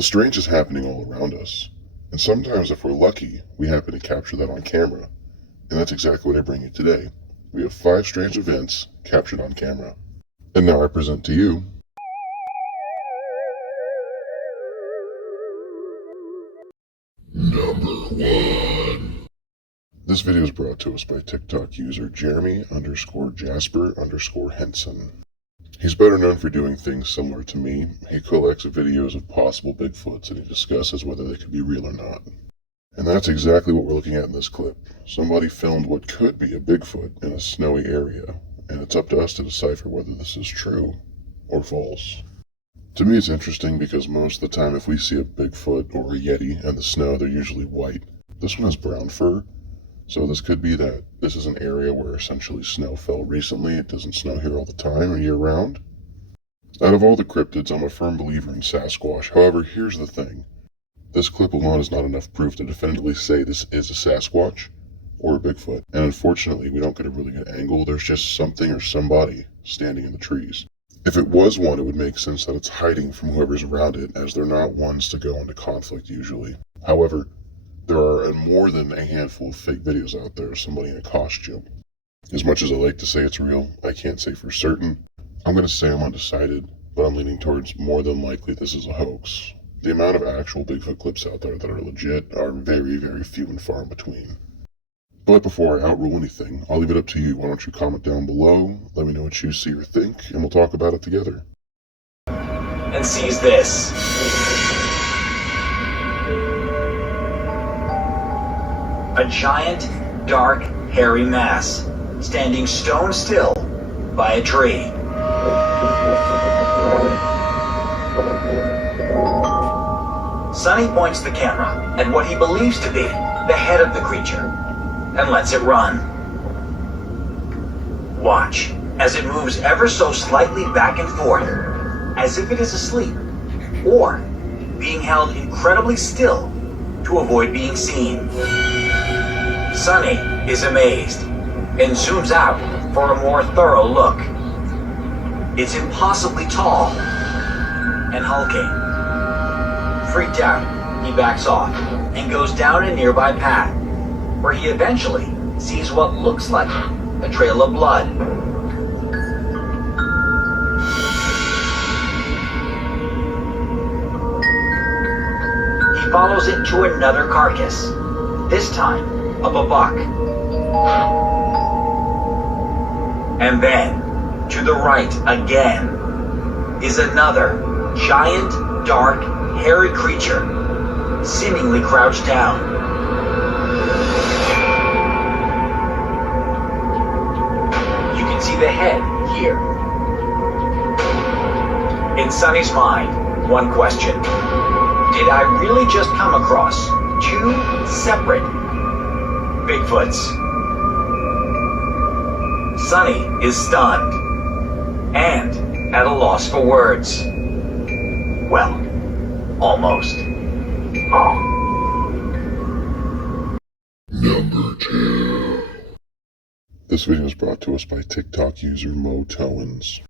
The strange is happening all around us, and sometimes if we're lucky, we happen to capture that on camera. And that's exactly what I bring you today. We have 5 strange events captured on camera. And now I present to you Number 1. This video is brought to us by TikTok user Jeremy_Jasper_Henson. He's better known for doing things similar to me. He collects videos of possible Bigfoots and he discusses whether they could be real or not. And that's exactly what we're looking at in this clip. Somebody filmed what could be a Bigfoot in a snowy area, and it's up to us to decipher whether this is true or false. To me, it's interesting because most of the time if we see a Bigfoot or a Yeti in the snow, they're usually white. This one has brown fur, so this could be that this is an area where essentially snow fell recently. It doesn't snow here all the time or year-round. Out of all the cryptids, I'm a firm believer in Sasquatch. However, here's the thing. This clip alone is not enough proof to definitively say this is a Sasquatch or a Bigfoot. And unfortunately, we don't get a really good angle. There's just something or somebody standing in the trees. If it was one, it would make sense that it's hiding from whoever's around it, as they're not ones to go into conflict usually. However, there are more than a handful of fake videos out there of somebody in a costume. As much as I like to say it's real, I can't say for certain. I'm going to say I'm undecided, but I'm leaning towards more than likely this is a hoax. The amount of actual Bigfoot clips out there that are legit are very, very few and far in between. But before I outrule anything, I'll leave it up to you. Why don't you comment down below, let me know what you see or think, and we'll talk about it together. And sees this. A giant, dark, hairy mass, standing stone still by a tree. Sonny points the camera at what he believes to be the head of the creature and lets it run. Watch as it moves ever so slightly back and forth, as if it is asleep or being held incredibly still to avoid being seen. Sonny is amazed and zooms out for a more thorough look. It's impossibly tall and hulking. Freaked out, he backs off and goes down a nearby path, where he eventually sees what looks like a trail of blood. He follows it to another carcass, this time of a buck. And then, to the right again, is another giant, dark, hairy creature, seemingly crouched down. You can see the head here. In Sonny's mind, one question. Did I really just come across 2 separate Bigfoots? Sonny is stunned and at a loss for words. Well, almost. Number 2. This video is brought to us by TikTok user Motoans.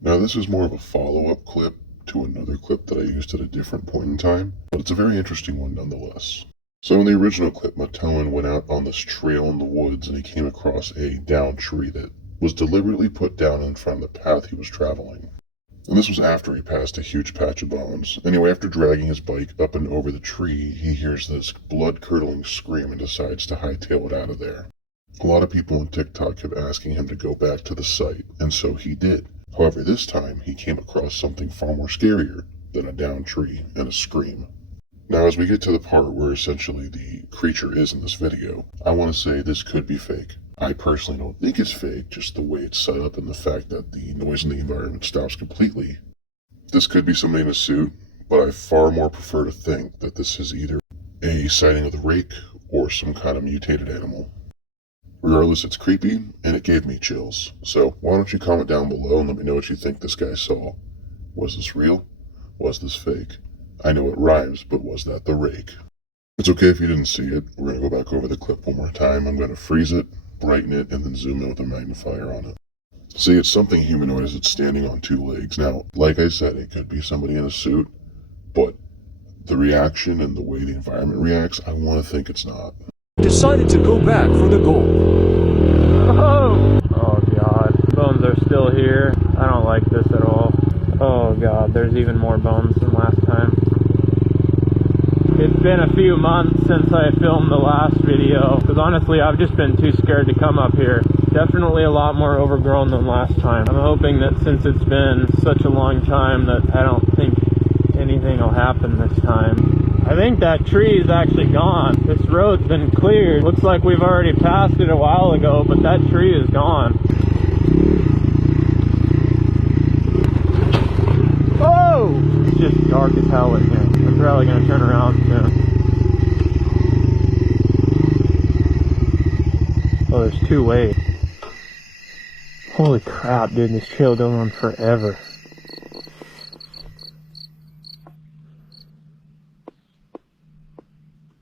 Now this is more of a follow-up clip to another clip that I used at a different point in time, but it's a very interesting one nonetheless. So in the original clip, Motoan went out on this trail in the woods and he came across a downed tree that was deliberately put down in front of the path he was traveling. And this was after he passed a huge patch of bones. Anyway, after dragging his bike up and over the tree, he hears this blood-curdling scream and decides to hightail it out of there. A lot of people on TikTok kept asking him to go back to the site, and so he did. However, this time he came across something far more scarier than a downed tree and a scream. Now, as we get to the part where essentially the creature is in this video, I want to say this could be fake. I personally don't think it's fake, just the way it's set up and the fact that the noise in the environment stops completely. This could be somebody in a suit, but I far more prefer to think that this is either a sighting of the Rake or some kind of mutated animal. Regardless, it's creepy, and it gave me chills. So why don't you comment down below and let me know what you think this guy saw. Was this real? Was this fake? I know it rhymes, but was that the Rake? It's okay if you didn't see it. We're going to go back over the clip one more time. I'm going to freeze it, brighten it, and then zoom in with a magnifier on it. See, it's something humanoid as it's standing on 2 legs. Now, like I said, it could be somebody in a suit, but the reaction and the way the environment reacts, I want to think it's not. Decided to go back for the gold. Oh! Oh god, bones are still here. I don't like this at all. Oh god, there's even more bones than last time. It's been a few months since I filmed the last video, because honestly I've just been too scared to come up here. Definitely a lot more overgrown than last time. I'm hoping that since it's been such a long time that I don't think anything will happen this time. I think that tree is actually gone. This road's been cleared. Looks like we've already passed it a while ago, but that tree is gone. Oh! It's just dark as hell in here. I'm probably gonna turn around soon. Oh, there's two ways. Holy crap, dude, this trail goes on forever.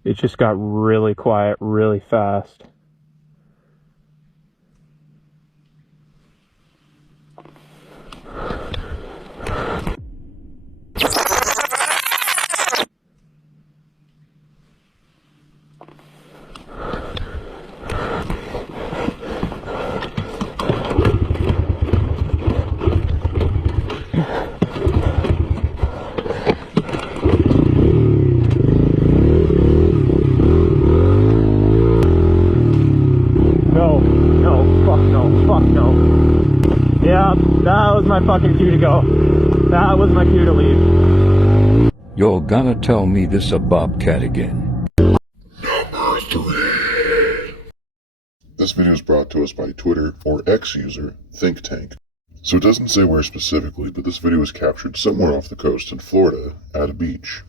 It just got really quiet really fast. Yeah, that was my fucking cue to go. That was my cue to leave. You're gonna tell me this a bobcat again. Number 3. This video is brought to us by Twitter or X user Think Tank. So it doesn't say where specifically, but this video was captured somewhere off the coast in Florida at a beach.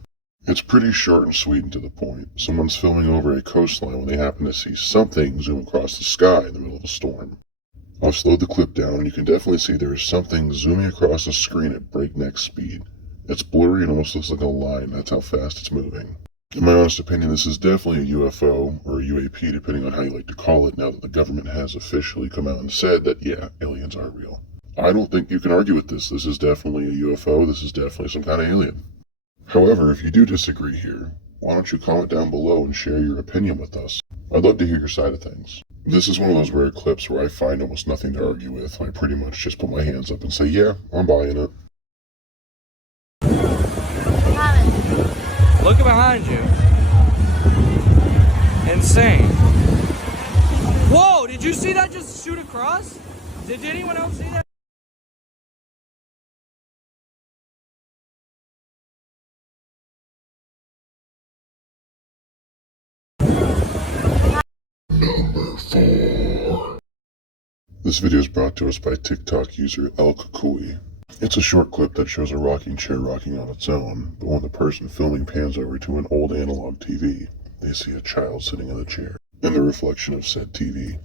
It's pretty short and sweet and to the point. Someone's filming over a coastline when they happen to see something zoom across the sky in the middle of a storm. I've slowed the clip down and you can definitely see there is something zooming across the screen at breakneck speed. It's blurry and almost looks like a line, that's how fast it's moving. In my honest opinion, this is definitely a UFO or a UAP, depending on how you like to call it, now that the government has officially come out and said that, yeah, aliens are real. I don't think you can argue with this. This is definitely a UFO. This is definitely some kind of alien. However, if you do disagree here, why don't you comment down below and share your opinion with us? I'd love to hear your side of things. This is one of those rare clips where I find almost nothing to argue with. I pretty much just put my hands up and say, yeah, I'm buying it. Look behind you. Insane. Whoa, did you see that just shoot across? Did anyone else see that? Number 4. This video is brought to us by TikTok user El Kukui. It's a short clip that shows a rocking chair rocking on its own, but when the person filming pans over to an old analog TV, they see a child sitting in the chair, and the reflection of said TV.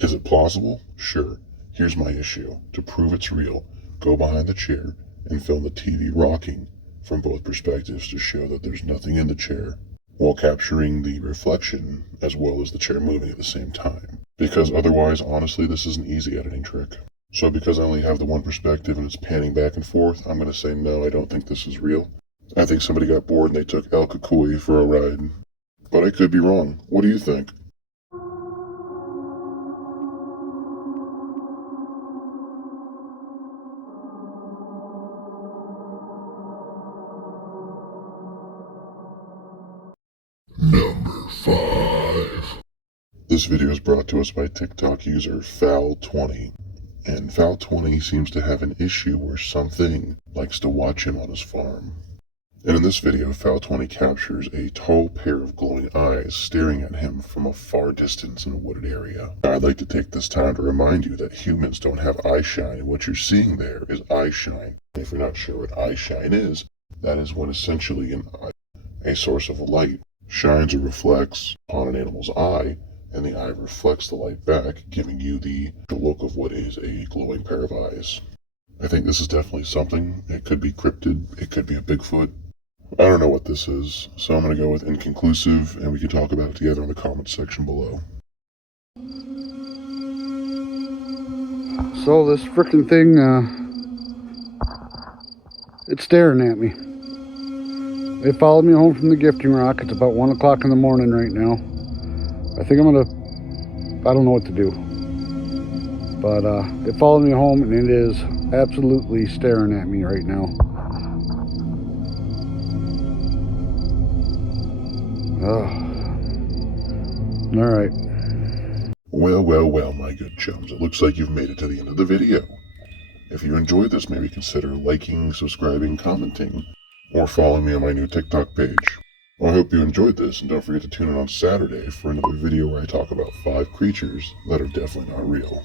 Is it plausible? Sure. Here's my issue. To prove it's real, go behind the chair and film the TV rocking from both perspectives to show that there's nothing in the chair, while capturing the reflection as well as the chair moving at the same time. Because otherwise, honestly, this is an easy editing trick. So because I only have the one perspective and it's panning back and forth, I'm going to say no, I don't think this is real. I think somebody got bored and they took El Kukui for a ride. But I could be wrong. What do you think? Number 5. This video is brought to us by TikTok user Foul20. And Foul20 seems to have an issue where something likes to watch him on his farm. And in this video, Foul20 captures a tall pair of glowing eyes staring at him from a far distance in a wooded area. I'd like to take this time to remind you that humans don't have eye shine, and what you're seeing there is eye shine. If you're not sure what eye shine is, that is when essentially a source of light shines or reflects on an animal's eye, and the eye reflects the light back, giving you the look of what is a glowing pair of eyes. I think this is definitely something. It could be cryptid, it could be a Bigfoot. I don't know what this is, so I'm going to go with inconclusive, and we can talk about it together in the comments section below. So this frickin' thing, it's staring at me. It followed me home from the gifting rock. It's about 1 o'clock in the morning right now. I think I'm gonna, I don't know what to do. But it followed me home and it is absolutely staring at me right now. Alright. Well, my good chums, it looks like you've made it to the end of the video. If you enjoyed this, maybe consider liking, subscribing, commenting, or following me on my new TikTok page. Well, I hope you enjoyed this, and don't forget to tune in on Saturday for another video where I talk about 5 creatures that are definitely not real.